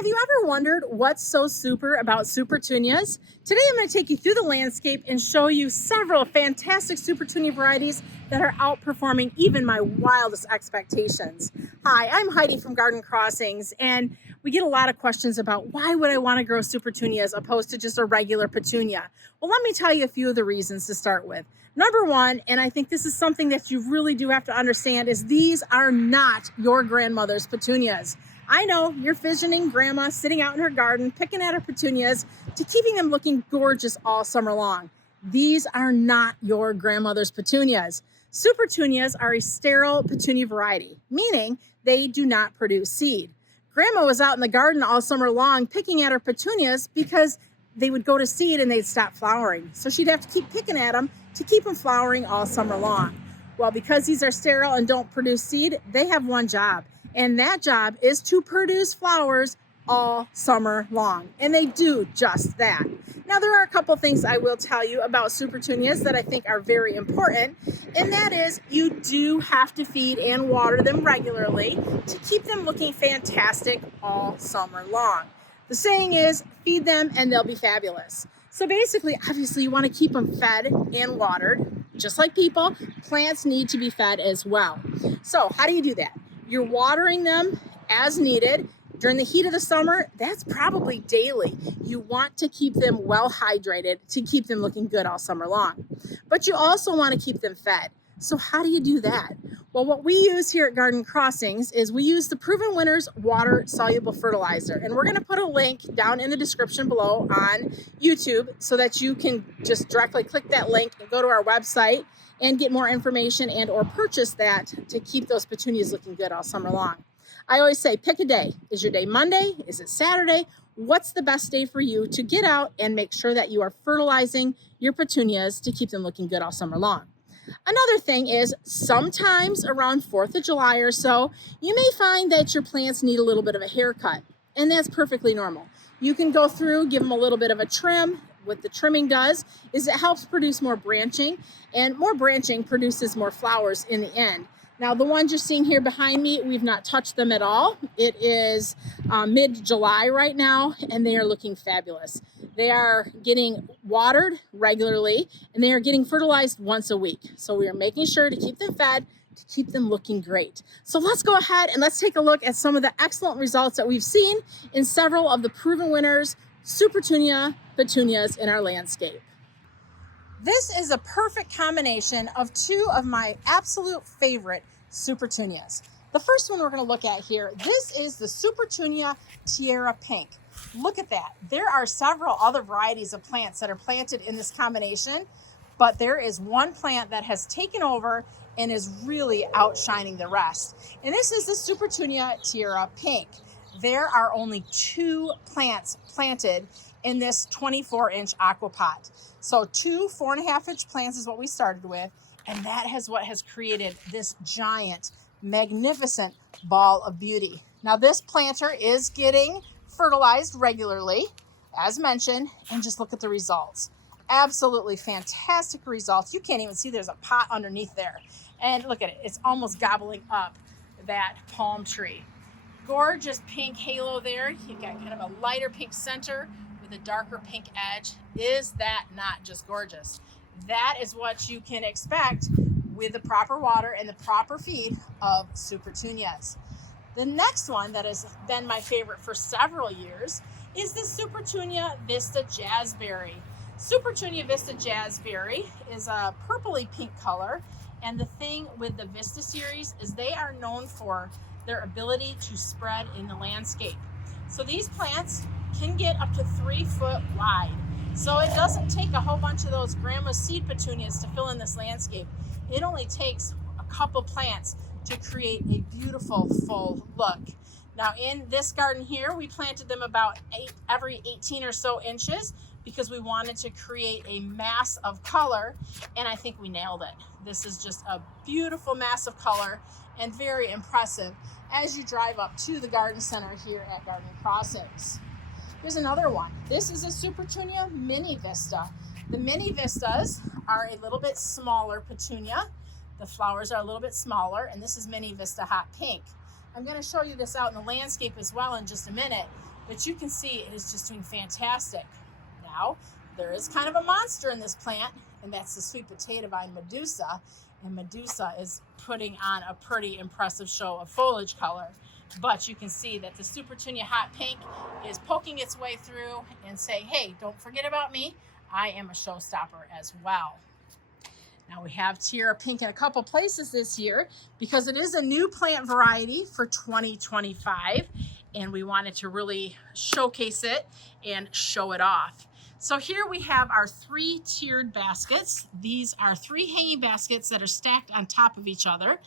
Have you ever wondered what's so super about Supertunias? Today I'm going to take you through the landscape and show you several fantastic Supertunia varieties that are outperforming even my wildest expectations. Hi, I'm Heidi from Garden Crossings, and we get a lot of questions about why would I want to grow Supertunia as opposed to just a regular petunia. Well, let me tell you a few of the reasons to start with. Number one, and I think this is something that you really do have to understand, is these are not your grandmother's petunias. I know you're visioning grandma sitting out in her garden, picking at her petunias to keeping them looking gorgeous all summer long. These are not your grandmother's petunias. Supertunias are a sterile petunia variety, meaning they do not produce seed. Grandma was out in the garden all summer long picking at her petunias because they would go to seed and they'd stop flowering. So she'd have to keep picking at them to keep them flowering all summer long. Well, because these are sterile and don't produce seed, they have one job. And that job is to produce flowers all summer long. And they do just that. Now, there are a couple things I will tell you about Supertunias that I think are very important. And that is you do have to feed and water them regularly to keep them looking fantastic all summer long. The saying is, feed them and they'll be fabulous. So basically, obviously, you want to keep them fed and watered. Just like people, plants need to be fed as well. So how do you do that? You're watering them as needed. During the heat of the summer, that's probably daily. You want to keep them well hydrated to keep them looking good all summer long. But you also want to keep them fed. So how do you do that? Well, what we use here at Garden Crossings is we use the Proven Winners Water Soluble Fertilizer. And we're going to put a link down in the description below on YouTube so that you can just directly click that link and go to our website and get more information and or purchase that to keep those petunias looking good all summer long. I always say, pick a day. Is your day Monday? Is it Saturday? What's the best day for you to get out and make sure that you are fertilizing your petunias to keep them looking good all summer long? Another thing is sometimes around 4th of July or so, you may find that your plants need a little bit of a haircut, and that's perfectly normal. You can go through, give them a little bit of a trim. What the trimming does is it helps produce more branching, and more branching produces more flowers in the end. Now, the ones you're seeing here behind me, we've not touched them at all. It is mid-July right now, and they are looking fabulous. They are getting watered regularly, and they are getting fertilized once a week. So we are making sure to keep them fed, to keep them looking great. So let's go ahead and let's take a look at some of the excellent results that we've seen in several of the Proven Winners Supertunia petunias in our landscape. This is a perfect combination of two of my absolute favorite Supertunias. The first one we're going to look at here, this is the Supertunia Tierra Pink. Look at that. There are several other varieties of plants that are planted in this combination, but there is one plant that has taken over and is really outshining the rest. And this is the Supertunia Tierra Pink. There are only 2 plants planted in this 24-inch aquapot. So 2 4.5-inch plants is what we started with, and that is what has created this giant, magnificent ball of beauty. Now this planter is getting fertilized regularly, as mentioned, and just look at the results. Absolutely fantastic results. You can't even see there's a pot underneath there. And look at it, it's almost gobbling up that palm tree. Gorgeous pink halo there. You've got kind of a lighter pink center with a darker pink edge. Is that not just gorgeous? That is what you can expect with the proper water and the proper feed of Supertunias. The next one that has been my favorite for several years is the Supertunia Vista Jazzberry. Supertunia Vista Jazzberry is a purpley pink color, and the thing with the Vista series is they are known for their ability to spread in the landscape. So these plants can get up to 3 foot wide. So it doesn't take a whole bunch of those grandma's seed petunias to fill in this landscape. It only takes a couple plants to create a beautiful full look. Now in this garden here, we planted them about every 18 or so inches because we wanted to create a mass of color, and I think we nailed it. This is just a beautiful mass of color and very impressive as you drive up to the garden center here at Garden Crossings. Here's another one. This is a Supertunia Mini Vista. The Mini Vistas are a little bit smaller petunia. The flowers are a little bit smaller, and this is Mini Vista Hot Pink. I'm going to show you this out in the landscape as well in just a minute, but you can see it is just doing fantastic. Now, there is kind of a monster in this plant, and that's the sweet potato vine Medusa. And Medusa is putting on a pretty impressive show of foliage color. But you can see that the Supertunia Hot Pink is poking its way through and saying, hey, don't forget about me. I am a showstopper as well. Now we have Tiara Pink in a couple places this year because it is a new plant variety for 2025, and we wanted to really showcase it and show it off. So here we have our 3 tiered baskets. These are 3 hanging baskets that are stacked on top of each other.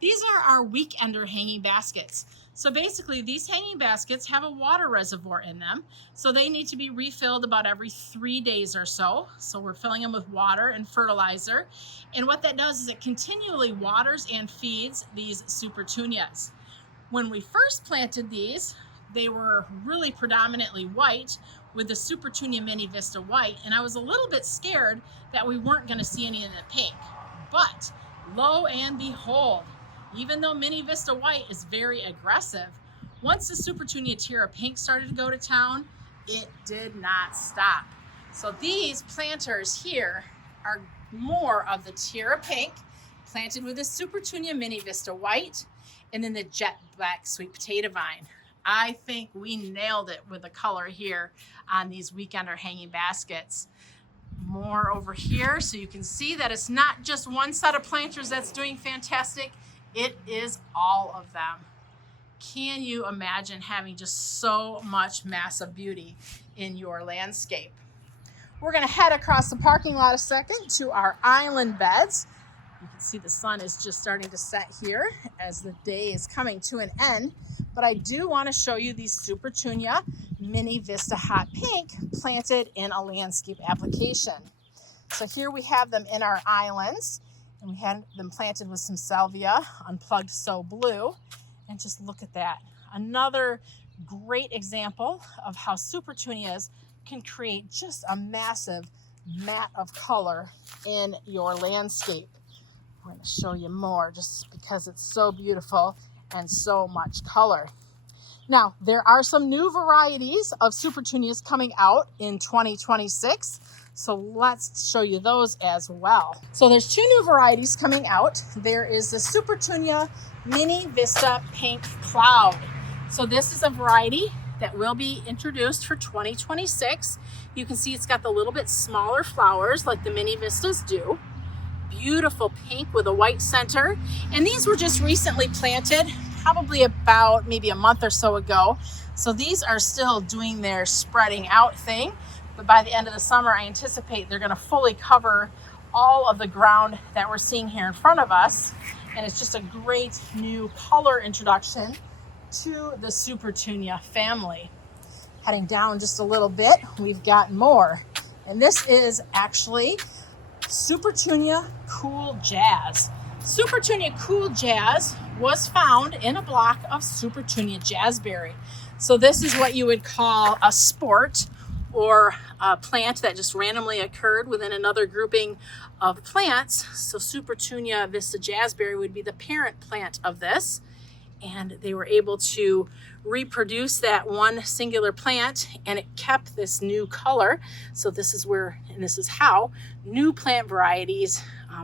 These are our weekender hanging baskets. So basically these hanging baskets have a water reservoir in them. So they need to be refilled about every 3 days or so. So we're filling them with water and fertilizer. And what that does is it continually waters and feeds these Supertunias. When we first planted these, they were really predominantly white with the Supertunia Mini Vista White, and I was a little bit scared that we weren't going to see any of the pink. But lo and behold, even though Mini Vista White is very aggressive, once the Supertunia Tiara Pink started to go to town, it did not stop. So these planters here are more of the Tiara Pink planted with the Supertunia Mini Vista White and then the Jet Black Sweet Potato Vine. I think we nailed it with the color here on these weekender hanging baskets. More over here so you can see that it's not just one set of planters that's doing fantastic. It is all of them. Can you imagine having just so much massive beauty in your landscape? We're going to head across the parking lot a second to our island beds. You can see the sun is just starting to set here as the day is coming to an end. But I do want to show you these Supertunia Mini Vista Hot Pink planted in a landscape application. So here we have them in our islands, and we had them planted with some salvia, unplugged so blue. And just look at that. Another great example of how Supertunias can create just a massive mat of color in your landscape. We're going to show you more just because it's so beautiful and so much color. Now, there are some new varieties of Supertunias coming out in 2026. So let's show you those as well. So there's 2 new varieties coming out. There is the Supertunia Mini Vista Pink Cloud. So this is a variety that will be introduced for 2026. You can see it's got the little bit smaller flowers like the Mini Vistas do. Beautiful pink with a white center. And these were just recently planted, probably about maybe a month or so ago. So these are still doing their spreading out thing. But by the end of the summer, I anticipate they're going to fully cover all of the ground that we're seeing here in front of us. And it's just a great new color introduction to the Supertunia family. Heading down just a little bit, we've got more. And this is actually Supertunia Cool Jazz. Supertunia Cool Jazz was found in a block of Supertunia Jazzberry. So this is what you would call a sport, or a plant that just randomly occurred within another grouping of plants. So Supertunia Vista Jazzberry would be the parent plant of this. And they were able to reproduce that one singular plant, and it kept this new color. So this is where, and this is how new plant varieties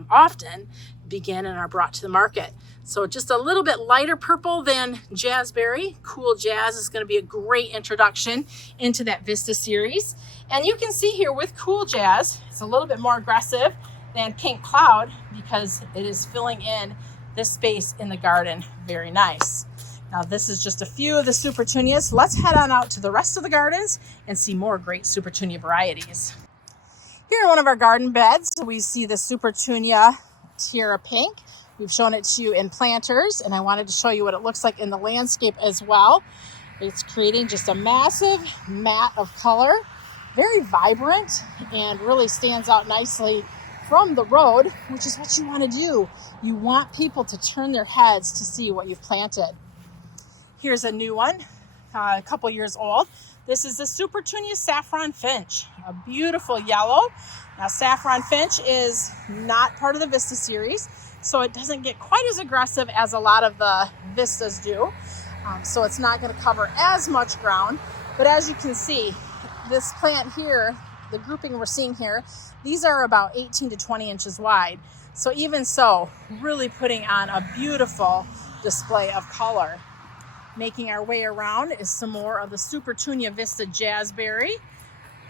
often begin and are brought to the market. So just a little bit lighter purple than Jazzberry. Cool Jazz is going to be a great introduction into that Vista series. And you can see here with Cool Jazz, it's a little bit more aggressive than Pink Cloud because it is filling in this space in the garden very nice. Now this is just a few of the Supertunias. Let's head on out to the rest of the gardens and see more great Supertunia varieties. Here in one of our garden beds, we see the Supertunia Tiara Pink. We've shown it to you in planters, and I wanted to show you what it looks like in the landscape as well. It's creating just a massive mat of color, very vibrant, and really stands out nicely from the road, which is what you want to do. You want people to turn their heads to see what you've planted. Here's a new one, a couple years old. This is the Supertunia Saffron Finch, a beautiful yellow. Now, Saffron Finch is not part of the Vista series, so it doesn't get quite as aggressive as a lot of the Vistas do. So it's not going to cover as much ground, But as you can see, this plant here, the grouping we're seeing here, these are about 18 to 20 inches wide. So even so, really putting on a beautiful display of color. Making our way around is some more of the Supertunia Vista Jazzberry.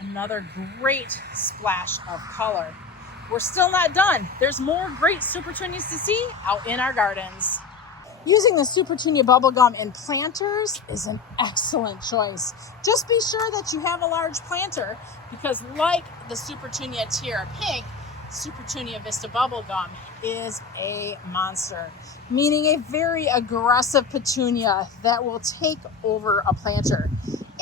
Another great splash of color. We're still not done. There's more great Supertunias to see out in our gardens. Using the Supertunia bubblegum in planters is an excellent choice. Just be sure that you have a large planter, because like the Supertunia Tiara Pink, Supertunia Vista bubblegum is a monster, meaning a very aggressive petunia that will take over a planter.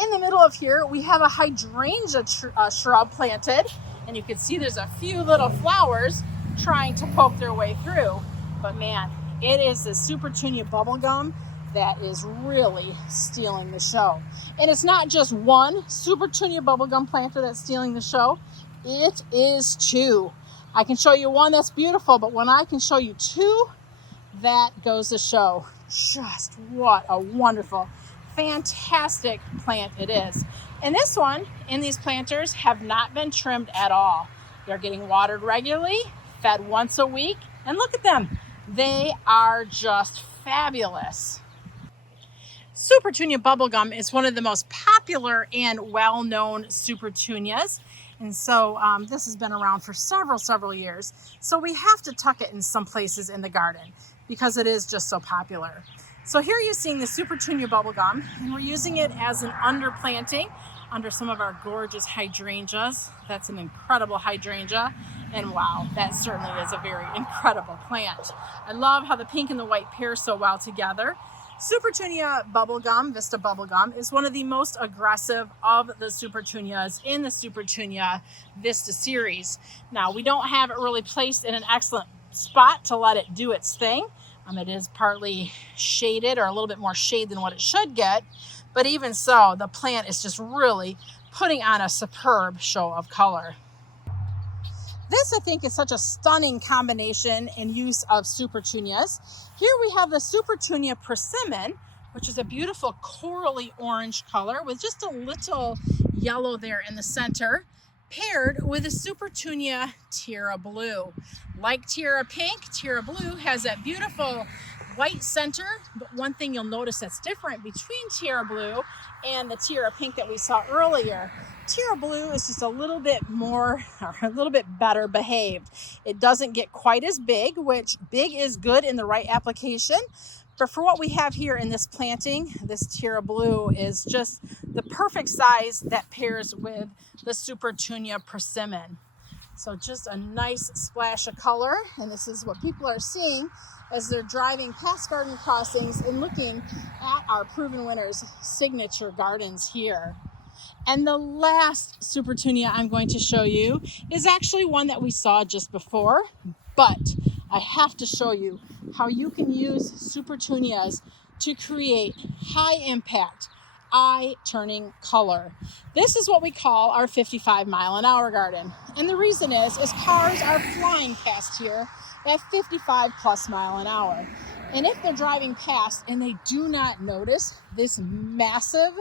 In the middle of here, we have a hydrangea shrub planted, and you can see there's a few little flowers trying to poke their way through. But man, it is the Supertunia bubblegum that is really stealing the show. And it's not just one Supertunia bubblegum planter that's stealing the show, it is two. I can show you one that's beautiful, but when I can show you two, that goes to show just what a wonderful, fantastic plant it is. And this one in these planters have not been trimmed at all. They're getting watered regularly, fed once a week, and look at them. They are just fabulous. Supertunia bubblegum is one of the most popular and well-known Supertunias. And so this has been around for several years. So we have to tuck it in some places in the garden because it is just so popular. So here you're seeing the Supertunia bubblegum, and we're using it as an underplanting under some of our gorgeous hydrangeas. That's an incredible hydrangea. And wow, that certainly is a very incredible plant. I love how the pink and the white pair so well together. Supertunia bubblegum, Vista bubblegum, is one of the most aggressive of the Supertunias in the Supertunia Vista series. Now, we don't have it really placed in an excellent spot to let it do its thing. It is partly shaded, or a little bit more shade than what it should get. But even so, the plant is just really putting on a superb show of color. This, I think, is such a stunning combination and use of Supertunias. Here we have the Supertunia Persimmon, which is a beautiful corally orange color with just a little yellow there in the center, paired with a Supertunia Tiara Blue. Like Tiara Pink, Tiara Blue has that beautiful white center, but one thing you'll notice that's different between Tiara Blue and the Tiara Pink that we saw earlier, Tiara Blue is just a little bit more, or a little bit better behaved. It doesn't get quite as big, which big is good in the right application. But for what we have here in this planting, this Tiara Blue is just the perfect size that pairs with the Supertunia Persimmon. So just a nice splash of color, and this is what people are seeing as they're driving past Garden Crossings and looking at our Proven Winners signature gardens here. And the last Supertunia I'm going to show you is actually one that we saw just before, but I have to show you how you can use Supertunias to create high impact, eye-turning color. This is what we call our 55-mile-an-hour garden. And the reason is cars are flying past here at 55 plus mile an hour. And if they're driving past and they do not notice this massive,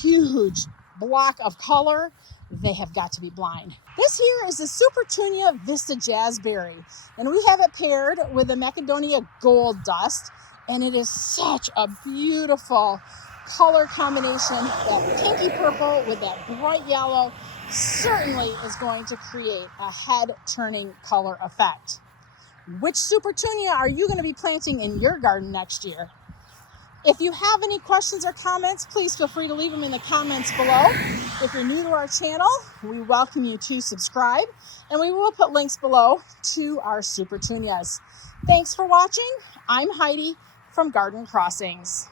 huge block of color, they have got to be blind. This here is the Supertunia Vista Jazzberry, and we have it paired with the Macedonia Gold Dust, and it is such a beautiful color combination. That pinky purple with that bright yellow certainly is going to create a head-turning color effect. Which Supertunia are you going to be planting in your garden next year? If you have any questions or comments, please feel free to leave them in the comments below. If you're new to our channel, we welcome you to subscribe, and we will put links below to our Supertunias. Thanks for watching. I'm Heidi from Garden Crossings.